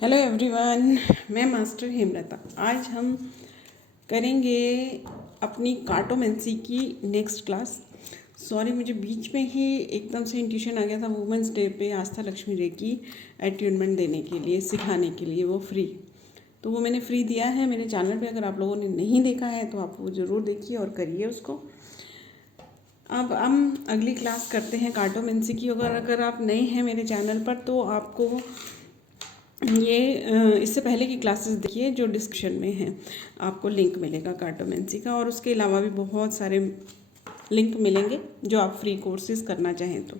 Hello everyone, मैं master Hemlata. आज हम करेंगे अपनी कार्टोमेंसी की नेक्स्ट क्लास। सॉरी, मुझे बीच में ही एकदम से इंट्यूशन आ गया था वुमेंस डे पे आस्था लक्ष्मी रे की एट्यूनमेंट देने के लिए, सिखाने के लिए, वो फ्री। तो वो मैंने फ्री दिया है मेरे चैनल पे। अगर आप लोगों ने नहीं देखा है तो आप वो ज़रूर देखिए और करिए उसको। अब हम अगली क्लास करते हैं कार्टोमेंसी की। अगर आप नए हैं मेरे चैनल पर तो आपको इससे पहले की क्लासेस देखिए जो डिस्क्रिप्शन में है, आपको लिंक मिलेगा कार्टोमेंसी का। और उसके अलावा भी बहुत सारे लिंक मिलेंगे जो आप फ्री कोर्सेज करना चाहें तो।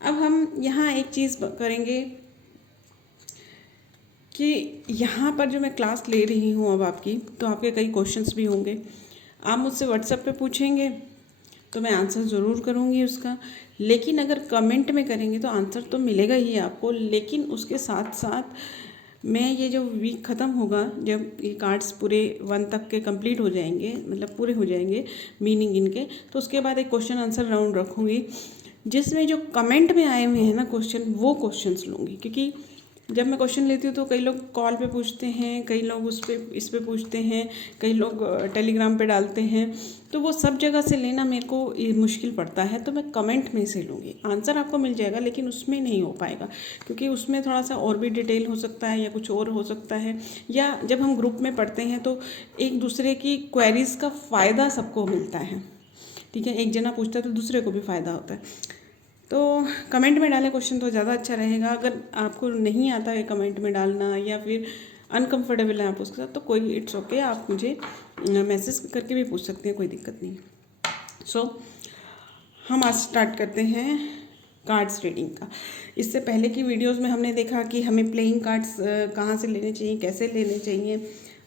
अब हम यहाँ एक चीज़ करेंगे कि यहाँ पर जो मैं क्लास ले रही हूँ अब आपकी, तो आपके कई क्वेश्चंस भी होंगे। आप मुझसे व्हाट्सएप पे पूछेंगे तो मैं आंसर ज़रूर करूँगी उसका। लेकिन अगर कमेंट में करेंगे तो आंसर तो मिलेगा ही आपको, लेकिन उसके साथ साथ मैं ये जो वीक ख़त्म होगा, जब ये कार्ड्स पूरे 1 तक के कंप्लीट हो जाएंगे, मतलब पूरे हो जाएंगे मीनिंग इनके, तो उसके बाद एक क्वेश्चन आंसर राउंड रखूँगी जिसमें जो कमेंट में आए हुए हैं ना क्वेश्चन, वो क्वेश्चंस लूँगी। क्योंकि जब मैं क्वेश्चन लेती हूँ तो कई लोग कॉल पे पूछते हैं, कई लोग इस पे पूछते हैं, कई लोग टेलीग्राम पे डालते हैं, तो वो सब जगह से लेना मेरे को मुश्किल पड़ता है। तो मैं कमेंट में से लूँगी। आंसर आपको मिल जाएगा लेकिन उसमें नहीं हो पाएगा, क्योंकि उसमें थोड़ा सा और भी डिटेल हो सकता है या कुछ और हो सकता है। या जब हम ग्रुप में पढ़ते हैं तो एक दूसरे की क्वेरीज़ का फ़ायदा सबको मिलता है। ठीक है, एक जना पूछता है तो दूसरे को भी फ़ायदा होता है। तो कमेंट में डालें क्वेश्चन तो ज़्यादा अच्छा रहेगा। अगर आपको नहीं आता है कमेंट में डालना या फिर अनकंफर्टेबल है आप उसके साथ, तो कोई इट्स ओके, आप मुझे मैसेज करके भी पूछ सकते हैं, कोई दिक्कत नहीं। हम आज स्टार्ट करते हैं कार्ड्स रीडिंग का। इससे पहले की वीडियोस में हमने देखा कि हमें प्लेइंग कार्ड्स कहाँ से लेने चाहिए, कैसे लेने चाहिए,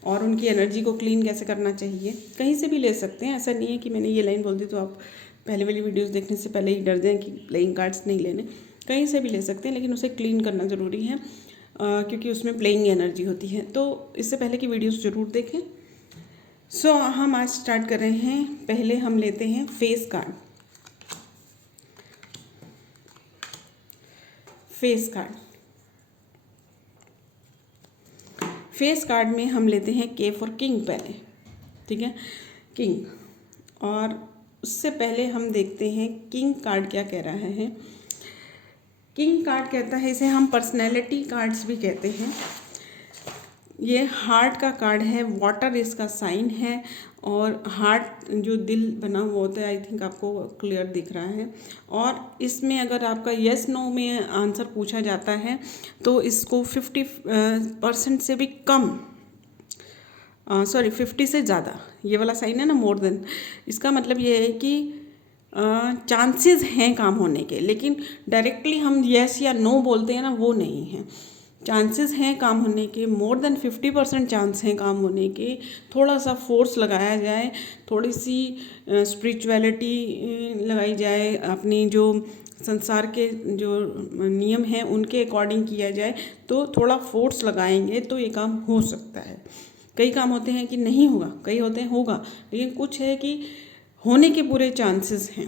और उनकी एनर्जी को क्लीन कैसे करना चाहिए। कहीं से भी ले सकते हैं, ऐसा नहीं है कि मैंने ये लाइन बोल दी तो आप पहले वाली वीडियोस देखने से पहले ही डर जाएं कि प्लेइंग कार्ड्स नहीं लेने। कहीं से भी ले सकते हैं, लेकिन उसे क्लीन करना ज़रूरी है क्योंकि उसमें प्लेइंग एनर्जी होती है। तो इससे पहले की वीडियोस ज़रूर देखें। हम आज स्टार्ट कर रहे हैं। पहले हम लेते हैं फेस कार्ड। फेस कार्ड में हम लेते हैं के फॉर किंग पहले। ठीक है, किंग। और उससे पहले हम देखते हैं किंग कार्ड क्या कह रहा है। किंग कार्ड कहता है, इसे हम पर्सनैलिटी कार्ड्स भी कहते हैं। ये हार्ट का कार्ड है, वाटर इसका साइन है, और हार्ट जो दिल बना हुआ होता है, आई थिंक आपको क्लियर दिख रहा है। और इसमें अगर आपका यस नो में आंसर पूछा जाता है तो इसको 50% से भी कम, 50 से ज़्यादा, ये वाला साइन है ना, मोर देन, इसका मतलब ये है कि चांसेस हैं काम होने के, लेकिन डायरेक्टली हम यस या नो बोलते हैं ना, वो नहीं है। चांसेस हैं काम होने के, मोर देन 50% चांस हैं काम होने के। थोड़ा सा फोर्स लगाया जाए, थोड़ी सी स्पिरिचुअलिटी लगाई जाए, अपनी जो संसार के जो नियम हैं उनके अकॉर्डिंग किया जाए, तो थोड़ा फोर्स लगाएंगे तो ये काम हो सकता है। कई काम होते हैं कि नहीं होगा, कई होते हैं होगा, लेकिन कुछ है कि होने के पूरे चांसेस हैं।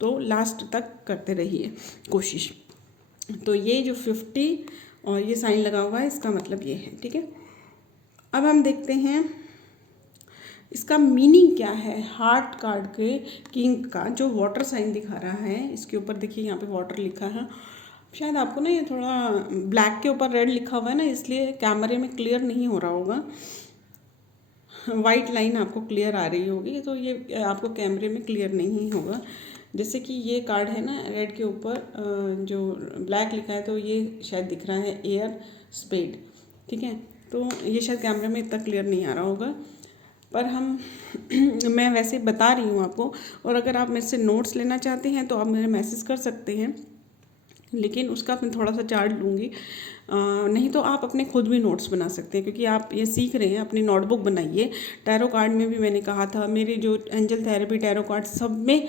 तो लास्ट तक करते रहिए कोशिश। तो ये जो 50 और ये साइन लगा हुआ है, इसका मतलब ये है। ठीक है, अब हम देखते हैं इसका मीनिंग क्या है। हार्ट कार्ड के किंग का जो वाटर साइन दिखा रहा है, इसके ऊपर देखिए यहाँ पे वाटर लिखा है। शायद आपको ना ये थोड़ा ब्लैक के ऊपर रेड लिखा हुआ है ना, इसलिए कैमरे में क्लियर नहीं हो रहा होगा। वाइट लाइन आपको क्लियर आ रही होगी, तो ये आपको कैमरे में क्लियर नहीं होगा। जैसे कि ये कार्ड है ना, रेड के ऊपर जो ब्लैक लिखा है, तो ये शायद दिख रहा है एयर स्पेड। ठीक है, तो ये शायद कैमरे में इतना क्लियर नहीं आ रहा होगा, पर हम मैं वैसे बता रही हूँ आपको। और अगर आप मेरे से नोट्स लेना चाहते हैं तो आप मेरे मैसेज कर सकते हैं, लेकिन उसका मैं थोड़ा सा चार्ज लूँगी। नहीं तो आप अपने खुद भी नोट्स बना सकते हैं, क्योंकि आप ये सीख रहे हैं। अपनी नोटबुक बनाइए। टैरो कार्ड में भी मैंने कहा था, मेरे जो एंजल थेरेपी टैरो कार्ड, सब में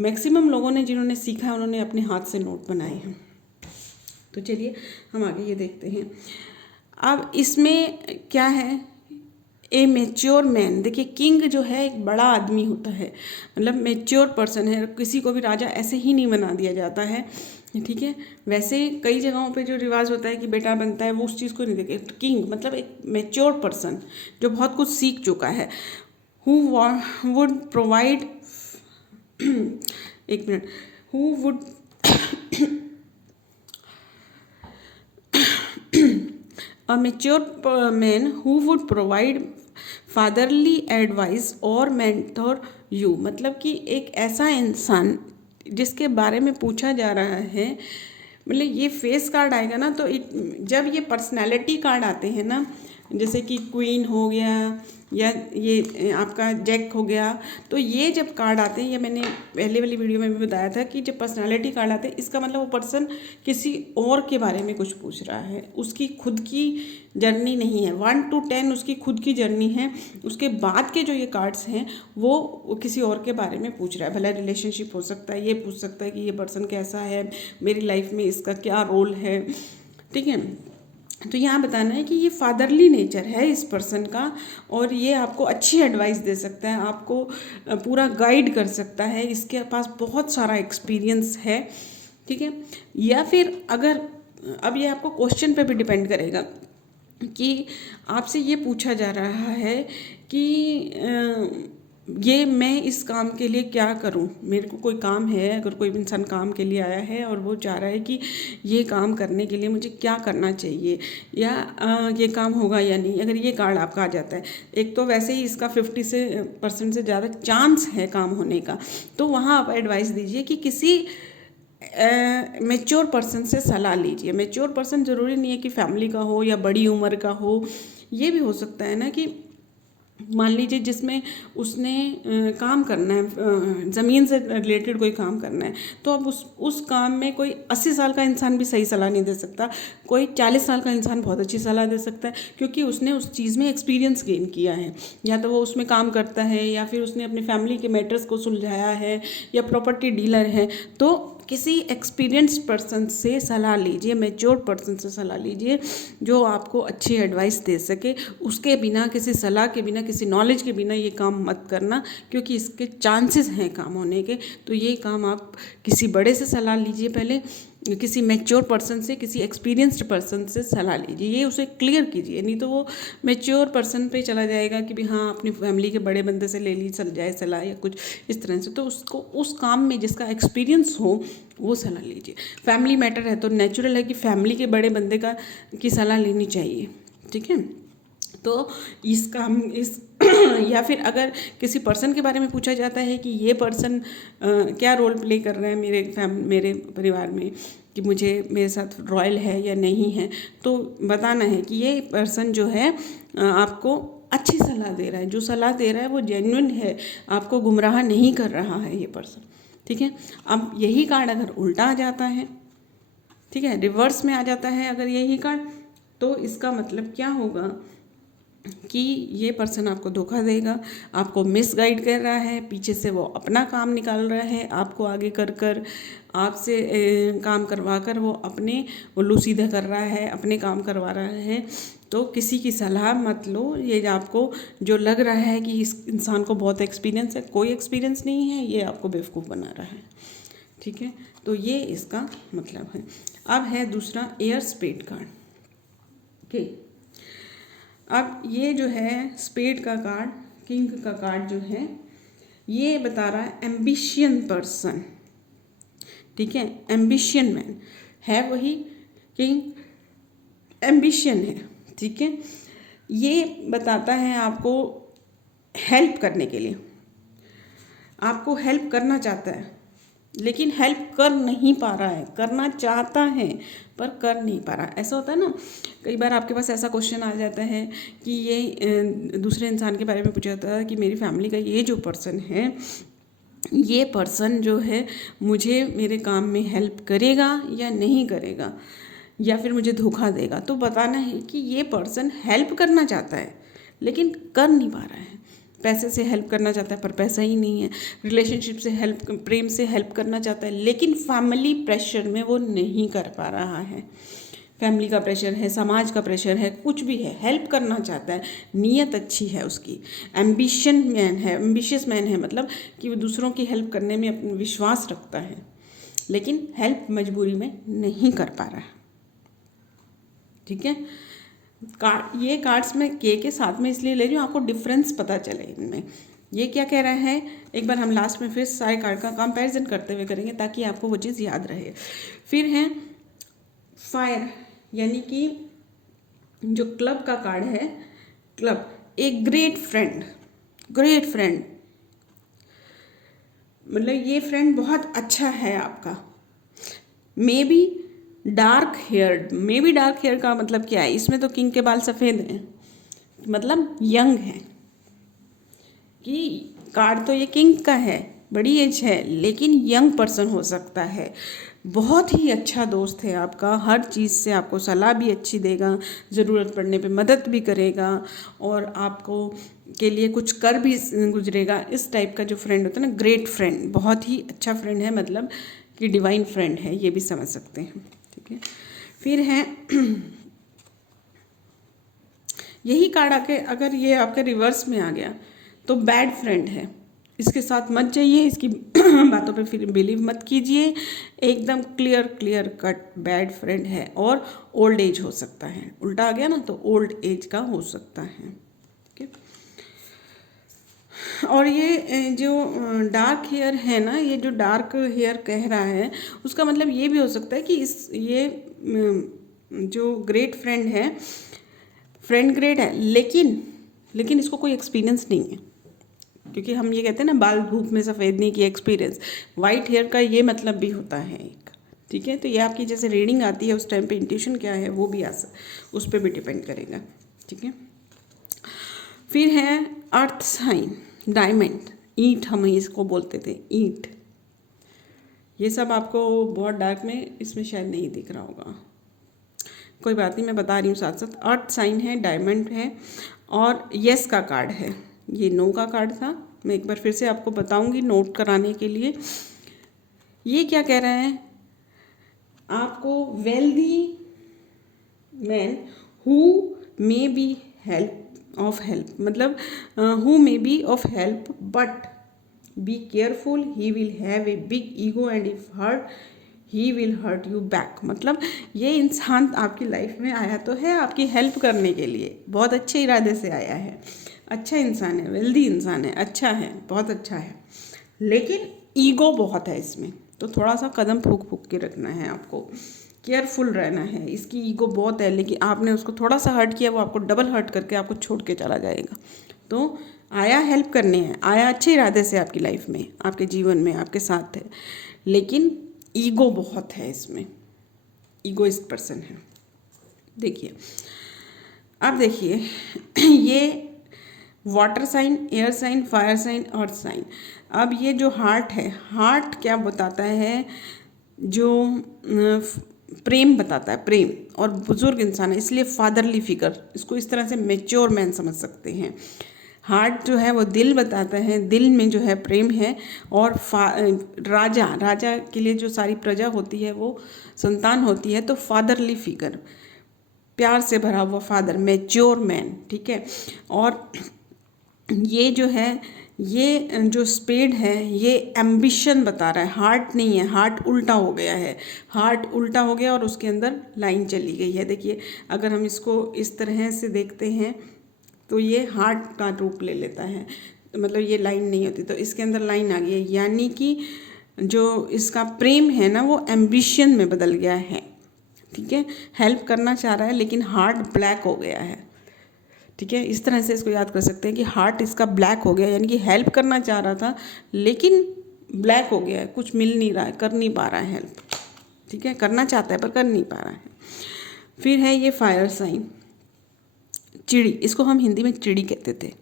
मैक्सिमम लोगों ने जिन्होंने सीखा है उन्होंने अपने हाथ से नोट बनाए हैं। तो चलिए हम आगे ये देखते हैं। अब इसमें क्या है, ए मेच्योर मैन, देखिए किंग जो है एक बड़ा आदमी होता है, मतलब मेच्योर पर्सन है, किसी को भी राजा ऐसे ही नहीं बना दिया जाता है, ठीक है। वैसे कई जगहों पे जो रिवाज होता है कि बेटा बनता है, वो उस चीज़ को नहीं देखे। किंग मतलब एक मेच्योर पर्सन जो बहुत कुछ सीख चुका है, हु वुड प्रोवाइड एक minute, who would a mature man who would provide fatherly advice और mentor you, मतलब कि एक ऐसा इंसान जिसके बारे में पूछा जा रहा है, मतलब ये फेस कार्ड आएगा ना, तो जब ये पर्सनैलिटी कार्ड आते हैं ना, जैसे कि क्वीन हो गया या ये आपका जैक हो गया, तो ये जब कार्ड आते हैं, ये मैंने पहले वाली वीडियो में भी बताया था कि जब पर्सनालिटी कार्ड आते हैं, इसका मतलब वो पर्सन किसी और के बारे में कुछ पूछ रहा है, उसकी खुद की जर्नी नहीं है। 1 to 10 उसकी खुद की जर्नी है, उसके बाद के जो ये कार्ड्स हैं वो किसी और के बारे में पूछ रहा है। भला रिलेशनशिप हो सकता है, ये पूछ सकता है कि ये पर्सन कैसा है, मेरी लाइफ में इसका क्या रोल है, ठीक है। तो यहाँ बताना है कि ये फादरली नेचर है इस पर्सन का, और ये आपको अच्छी एडवाइस दे सकता है, आपको पूरा गाइड कर सकता है, इसके पास बहुत सारा एक्सपीरियंस है, ठीक है। या फिर अगर अब ये आपको क्वेश्चन पे भी डिपेंड करेगा कि आपसे ये पूछा जा रहा है कि ये मैं इस काम के लिए क्या करूं, मेरे को कोई काम है, अगर कोई इंसान काम के लिए आया है और वो चाह रहा है कि ये काम करने के लिए मुझे क्या करना चाहिए, या ये काम होगा या नहीं, अगर ये कार्ड आपका आ जाता है, एक तो वैसे ही इसका 50% से ज़्यादा चांस है काम होने का, तो वहाँ आप एडवाइस दीजिए कि किसी मेच्योर पर्सन से सलाह लीजिए। मेच्योर पर्सन ज़रूरी नहीं है कि फैमिली का हो या बड़ी उम्र का हो, ये भी हो सकता है ना कि मान लीजिए जिसमें उसने काम करना है, ज़मीन से रिलेटेड कोई काम करना है, तो अब उस काम में कोई 80 साल का इंसान भी सही सलाह नहीं दे सकता, कोई 40 साल का इंसान बहुत अच्छी सलाह दे सकता है, क्योंकि उसने उस चीज़ में एक्सपीरियंस गेन किया है, या तो वो उसमें काम करता है, या फिर उसने अपनी फैमिली के मैटर्स को सुलझाया है, या प्रॉपर्टी डीलर है। तो किसी एक्सपीरियंस्ड पर्सन से सलाह लीजिए, मैच्योर पर्सन से सलाह लीजिए जो आपको अच्छी एडवाइस दे सके। उसके बिना, किसी सलाह के बिना, किसी नॉलेज के बिना ये काम मत करना, क्योंकि इसके चांसेस हैं काम होने के। तो ये काम आप किसी बड़े से सलाह लीजिए, पहले किसी मैच्योर पर्सन से, किसी एक्सपीरियंस्ड पर्सन से सलाह लीजिए, ये उसे क्लियर कीजिए, नहीं तो वो मैच्योर पर्सन पे चला जाएगा कि भी हाँ अपनी फैमिली के बड़े बंदे से ले ली चल जाए सलाह या कुछ इस तरह से। तो उसको उस काम में जिसका एक्सपीरियंस हो वो सलाह लीजिए। फैमिली मैटर है तो नेचुरल है कि फैमिली के बड़े बंदे की सलाह लेनी चाहिए, ठीक है। तो इस या फिर अगर किसी पर्सन के बारे में पूछा जाता है कि ये पर्सन क्या रोल प्ले कर रहा है मेरे परिवार में, कि मुझे मेरे साथ रॉयल है या नहीं है, तो बताना है कि ये पर्सन जो है आपको अच्छी सलाह दे रहा है, जो सलाह दे रहा है वो जेन्युइन है, आपको गुमराह नहीं कर रहा है ये पर्सन, ठीक है। अब यही कार्ड अगर उल्टा आ जाता है, ठीक है, रिवर्स में आ जाता है अगर यही कार्ड, तो इसका मतलब क्या होगा कि ये पर्सन आपको धोखा देगा, आपको मिसगाइड कर रहा है, पीछे से वो अपना काम निकाल रहा है, आपको आगे कर कर आपसे काम करवा कर वो अपने उल्लू सीधे कर रहा है, अपने काम करवा रहा है। तो किसी की सलाह मत लो। ये आपको जो लग रहा है कि इस इंसान को बहुत एक्सपीरियंस है, कोई एक्सपीरियंस नहीं है, ये आपको बेवकूफ़ बना रहा है, ठीक है। तो ये इसका मतलब है। अब है दूसरा एयर स्पेड कार्ड, ओके। अब ये जो है स्पेड का कार्ड, किंग का कार्ड जो है, ये बता रहा है एम्बिशियन पर्सन, ठीक है, एम्बिशियन मैन है, वही किंग एम्बिशियन है, ठीक है। ये बताता है आपको हेल्प करने के लिए, आपको हेल्प करना चाहता है लेकिन हेल्प कर नहीं पा रहा है, करना चाहता है पर कर नहीं पा रहा। ऐसा होता है ना, कई बार आपके पास ऐसा क्वेश्चन आ जाता है कि ये दूसरे इंसान के बारे में पूछा जाता है कि मेरी फैमिली का ये जो पर्सन है, ये पर्सन जो है मुझे मेरे काम में हेल्प करेगा या नहीं करेगा, या फिर मुझे धोखा देगा। तो बताना है कि ये पर्सन हेल्प करना चाहता है लेकिन कर नहीं पा रहा है, पैसे से हेल्प करना चाहता है पर पैसा ही नहीं है, रिलेशनशिप से हेल्प, प्रेम से हेल्प करना चाहता है लेकिन फैमिली प्रेशर में वो नहीं कर पा रहा है, फैमिली का प्रेशर है, समाज का प्रेशर है, कुछ भी है, हेल्प करना चाहता है, नीयत अच्छी है उसकी, एम्बिशियस मैन है, मतलब कि वो दूसरों की हेल्प करने में अपना विश्वास रखता है, लेकिन हेल्प मजबूरी में नहीं कर पा रहा है। ठीक है, ये कार्ड्स मैं के साथ में इसलिए ले रही हूँ, आपको डिफरेंस पता चले इनमें। ये क्या कह रहा है, एक बार हम लास्ट में फिर सारे कार्ड का कंपैरिजन करते हुए करेंगे ताकि आपको वो चीज़ याद रहे। फिर है फायर, यानी कि जो क्लब का कार्ड है, क्लब, एक ग्रेट फ्रेंड, मतलब ये फ्रेंड बहुत अच्छा है आपका। मे बी डार्क हेयर का मतलब क्या है, इसमें तो किंग के बाल सफ़ेद हैं, मतलब यंग है, कि कार्ड तो ये किंग का है, बड़ी एज है, लेकिन यंग पर्सन हो सकता है। बहुत ही अच्छा दोस्त है आपका, हर चीज़ से आपको सलाह भी अच्छी देगा, ज़रूरत पड़ने पे मदद भी करेगा, और आपको के लिए कुछ कर भी गुजरेगा। इस टाइप का जो फ्रेंड होता है ना, ग्रेट फ्रेंड, बहुत ही अच्छा फ्रेंड है, मतलब कि डिवाइन फ्रेंड है, ये भी समझ सकते हैं। ठीक है, फिर है यही कार्ड आके अगर ये आपके रिवर्स में आ गया तो बैड फ्रेंड है, इसके साथ मत जाइए, इसकी बातों पे फिर बिलीव मत कीजिए, एकदम क्लियर कट बैड फ्रेंड है, और ओल्ड एज हो सकता है, उल्टा आ गया ना तो ओल्ड एज का हो सकता है। ठीक है, और ये जो डार्क हेयर है ना, ये जो डार्क हेयर कह रहा है, उसका मतलब ये भी हो सकता है कि जो ग्रेट फ्रेंड है, फ्रेंड ग्रेट है, लेकिन इसको कोई एक्सपीरियंस नहीं है, क्योंकि हम ये कहते हैं ना, बाल धूप में सफ़ेद नहीं किया एक्सपीरियंस, वाइट हेयर का ये मतलब भी होता है एक। ठीक है, तो ये आपकी जैसे रीडिंग आती है उस टाइम पे इंट्यूशन क्या है वो भी उस पर भी डिपेंड करेगा। ठीक है, फिर है अर्थ साइन, डायमंड, ईंट, हम इसको बोलते थे ईंट। ये सब आपको बहुत डार्क में इसमें शायद नहीं दिख रहा होगा, कोई बात नहीं, मैं बता रही हूँ साथ साथ। अर्थ साइन है, डायमंड है, और यस का कार्ड है। ये नो का कार्ड था, मैं एक बार फिर से आपको बताऊंगी नोट कराने के लिए। ये क्या कह रहा है, आपको wealthy man who may be help, मतलब who may be of help, but be careful, he will have a big ego and if hurt he will hurt you back. मतलब ये इंसान आपकी लाइफ में आया तो है आपकी हेल्प करने के लिए, बहुत अच्छे इरादे से आया है, अच्छा इंसान है, वेल्दी इंसान है, अच्छा है, बहुत अच्छा है, लेकिन ईगो बहुत है इसमें, तो थोड़ा सा कदम फूक फूक के रखना है आपको, केयरफुल रहना है। इसकी ईगो बहुत है, लेकिन आपने उसको थोड़ा सा हर्ट किया, वो आपको डबल हर्ट करके आपको छोड़ के चला जाएगा। तो आया हेल्प करने हैं, आया अच्छे इरादे से आपकी लाइफ में, आपके जीवन में आपके साथ है, लेकिन ईगो बहुत है इसमें, ईगोइस्ट पर्सन है। देखिए, अब देखिए ये water sign, air sign, fire sign, earth sign. अब ये जो हार्ट है, हार्ट क्या बताता है, जो प्रेम बताता है, प्रेम, और बुजुर्ग इंसान है, इसलिए फादरली फिगर, इसको इस तरह से मेच्योर मैन समझ सकते हैं। हार्ट जो है वो दिल बताता है, दिल में जो है प्रेम है, और राजा के लिए जो सारी प्रजा होती है वो संतान होती है, तो फादरली फिगर, प्यार से भरा हुआ फादर, मैच्योर मैन। ठीक है, और ये जो है, ये जो स्पेड है, ये एम्बिशन बता रहा है, हार्ट नहीं है, हार्ट उल्टा हो गया है, हार्ट उल्टा हो गया और उसके अंदर लाइन चली गई है। देखिए, अगर हम इसको इस तरह से देखते हैं तो ये हार्ट का रूप ले लेता है, तो मतलब ये लाइन नहीं होती, तो इसके अंदर लाइन आ गई है, यानी कि जो इसका प्रेम है ना वो एम्बिशन में बदल गया है। ठीक है, हेल्प करना चाह रहा है लेकिन हार्ट ब्लैक हो गया है। ठीक है, इस तरह से इसको याद कर सकते हैं कि हार्ट इसका ब्लैक हो गया, यानी कि हेल्प करना चाह रहा था लेकिन ब्लैक हो गया है, कुछ मिल नहीं रहा है, कर नहीं पा रहा है हेल्प। ठीक है, करना चाहता है पर कर नहीं पा रहा है। फिर है ये फायर साइन, चिड़ी, इसको हम हिंदी में चिड़ी कहते थे,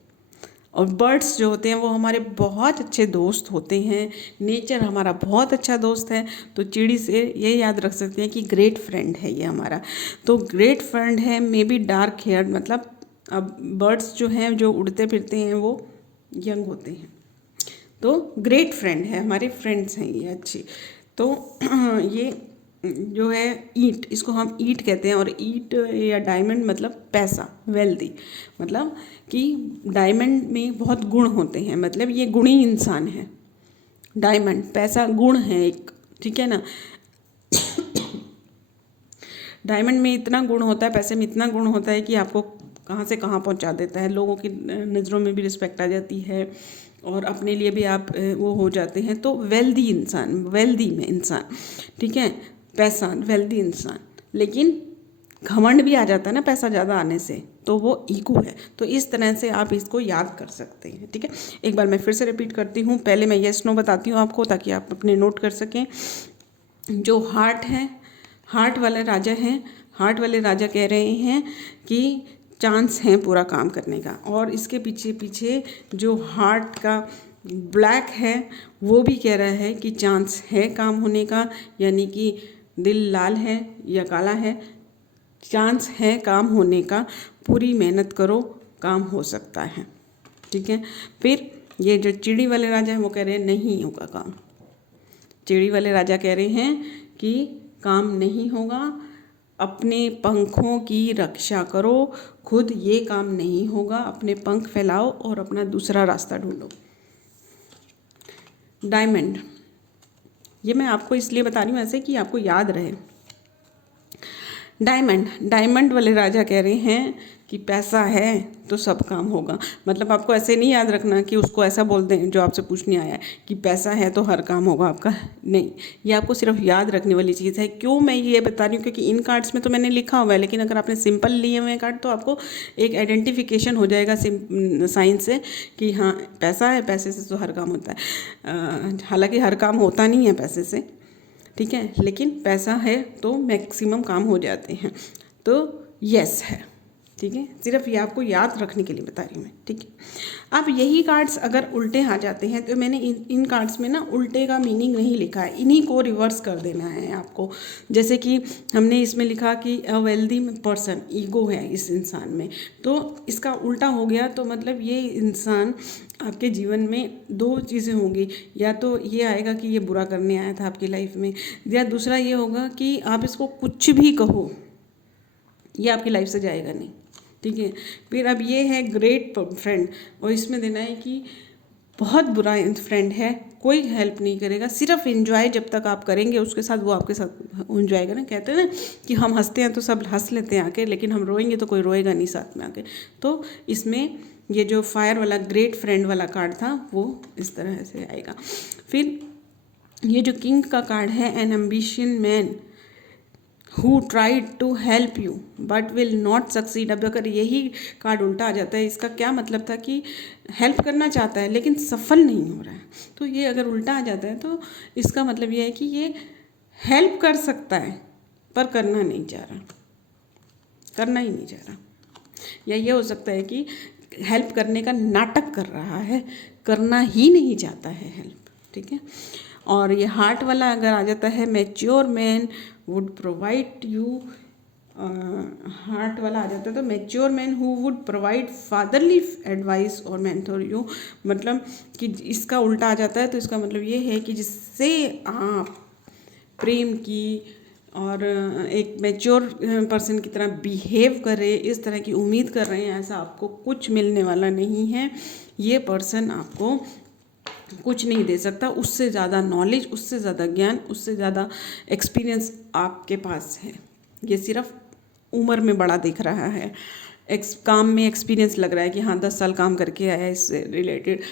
और बर्ड्स जो होते हैं वो हमारे बहुत अच्छे दोस्त होते हैं, नेचर हमारा बहुत अच्छा दोस्त है, तो चिड़ी से ये याद रख सकते हैं कि ग्रेट फ्रेंड है ये हमारा। तो ग्रेट फ्रेंड है, मे बी डार्क हेयर, मतलब अब बर्ड्स जो हैं जो उड़ते फिरते हैं वो यंग होते हैं, तो ग्रेट फ्रेंड है, हमारे फ्रेंड्स हैं ये अच्छी। तो ये जो है ईट, इसको हम ईट कहते हैं, और ईट या डायमंड मतलब पैसा, वेल्दी, मतलब कि डायमंड में बहुत गुण होते हैं, मतलब ये गुणी इंसान है। डायमंड पैसा गुण है एक, ठीक है ना। डायमंड में इतना गुण होता है, पैसे में इतना गुण होता है कि आपको कहाँ से कहाँ पहुँचा देता है, लोगों की नज़रों में भी रिस्पेक्ट आ जाती है और अपने लिए भी आप वो हो जाते हैं। तो वेल्दी इंसान, वेल्दी में इंसान, ठीक है, पैसा वेल्दी इंसान, लेकिन घमंड भी आ जाता है ना पैसा ज़्यादा आने से, तो वो ईगो है। तो इस तरह से आप इसको याद कर सकते हैं, ठीक है। एक बार मैं फिर से रिपीट करती हूँ, पहले मैं येस नो बताती हूँ आपको ताकि आप अपने नोट कर सकें। जो हार्ट है, हार्ट वाले राजा हैं, हार्ट वाले राजा कह रहे हैं कि चांस है पूरा काम करने का, और इसके पीछे पीछे जो हार्ट का ब्लैक है वो भी कह रहा है कि चांस है काम होने का, यानी कि दिल लाल है या काला है, चांस है काम होने का, पूरी मेहनत करो काम हो सकता है, ठीक है। फिर ये जो चिड़ी वाले राजा हैं वो कह रहे हैं नहीं होगा काम। चिड़ी वाले राजा कह रहे हैं कि काम नहीं होगा, अपने पंखों की रक्षा करो, खुद ये काम नहीं होगा, अपने पंख फैलाओ और अपना दूसरा रास्ता ढूंढो। डायमंड, ये मैं आपको इसलिए बता रही हूँ ऐसे कि आपको याद रहे। डायमंड, डायमंड वाले राजा कह रहे हैं कि पैसा है तो सब काम होगा। मतलब आपको ऐसे नहीं याद रखना कि उसको ऐसा बोल दें जो आपसे पूछने आया है कि पैसा है तो हर काम होगा आपका, नहीं, ये आपको सिर्फ याद रखने वाली चीज़ है। क्यों मैं ये बता रही हूँ, क्योंकि इन कार्ड्स में तो मैंने लिखा हुआ है, लेकिन अगर आपने सिंपल लिए हुए कार्ड तो आपको एक आइडेंटिफिकेशन हो जाएगा साइन से कि हाँ पैसा है, पैसे से तो हर काम होता है। हालांकि हर काम होता नहीं है पैसे से, ठीक है, लेकिन पैसा है तो मैक्सिमम काम हो जाते हैं। तो यस है, ठीक है, सिर्फ ये आपको याद रखने के लिए बता रही हूँ मैं, ठीक है। अब यही कार्ड्स अगर उल्टे आ जाते हैं तो मैंने इन कार्ड्स में ना उल्टे का मीनिंग नहीं लिखा है, इन्हीं को रिवर्स कर देना है आपको। जैसे कि हमने इसमें लिखा कि अ वेल्दी पर्सन, ईगो है इस इंसान में, तो इसका उल्टा हो गया, तो मतलब ये इंसान आपके जीवन में दो चीज़ें होंगी, या तो ये आएगा कि ये बुरा करने आया था आपकी लाइफ में, या दूसरा ये होगा कि आप इसको कुछ भी कहो ये आपकी लाइफ से जाएगा नहीं, ठीक है। फिर अब ये है ग्रेट फ्रेंड, और इसमें देना है कि बहुत बुरा फ्रेंड है, कोई हेल्प नहीं करेगा, सिर्फ एंजॉय जब तक आप करेंगे उसके साथ वो आपके साथ एंजॉय करें। कहते हैं ना कि हम हंसते हैं तो सब हंस लेते हैं आके, लेकिन हम रोएंगे तो कोई रोएगा नहीं साथ में आके। तो इसमें ये जो फायर वाला ग्रेट फ्रेंड वाला कार्ड था वो इस तरह से आएगा। फिर ये जो किंग का कार्ड है, an ambitious man who tried to help you but will not succeed. अब अगर यही कार्ड उल्टा आ जाता है, इसका क्या मतलब था कि हेल्प करना चाहता है लेकिन सफल नहीं हो रहा है। तो ये अगर उल्टा आ जाता है तो इसका मतलब ये है कि ये हेल्प कर सकता है पर करना नहीं चाह रहा, करना ही नहीं चाह रहा। या ये हो सकता है कि हेल्प करने का नाटक कर रहा है, करना ही नहीं चाहता है हेल्प, ठीक है। और ये हार्ट वाला अगर आ जाता है, mature man would provide you, heart वाला आ जाता है तो mature man who would provide fatherly advice और मेंटर यू, मतलब कि इसका उल्टा आ जाता है तो इसका मतलब ये है कि जिससे आप प्रेम की और एक मैच्योर पर्सन की तरह बिहेव करे, इस तरह की उम्मीद कर रहे हैं, ऐसा आपको कुछ मिलने वाला नहीं है। ये पर्सन आपको कुछ नहीं दे सकता, उससे ज़्यादा नॉलेज, उससे ज़्यादा ज्ञान, उससे ज़्यादा एक्सपीरियंस आपके पास है। ये सिर्फ उम्र में बड़ा दिख रहा है, काम में एक्सपीरियंस लग रहा है कि हाँ 10 साल काम करके आया है इससे रिलेटेड,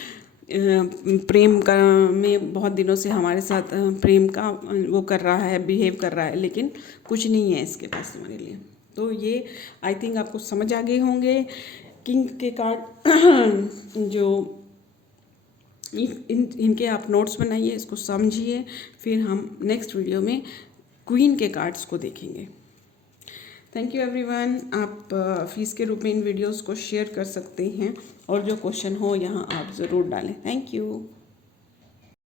प्रेम का में बहुत दिनों से हमारे साथ प्रेम का वो कर रहा है, बिहेव कर रहा है, लेकिन कुछ नहीं है इसके पास हमारे लिए। तो ये आई थिंक आपको समझ आ गए होंगे किंग के कार्ड। जो इनके आप नोट्स बनाइए, इसको समझिए, फिर हम नेक्स्ट वीडियो में क्वीन के कार्ड्स को देखेंगे। Thank you everyone. आप फीस के रूप में इन वीडियोस को शेयर कर सकते हैं और जो क्वेश्चन हो यहाँ आप ज़रूर डालें। Thank you.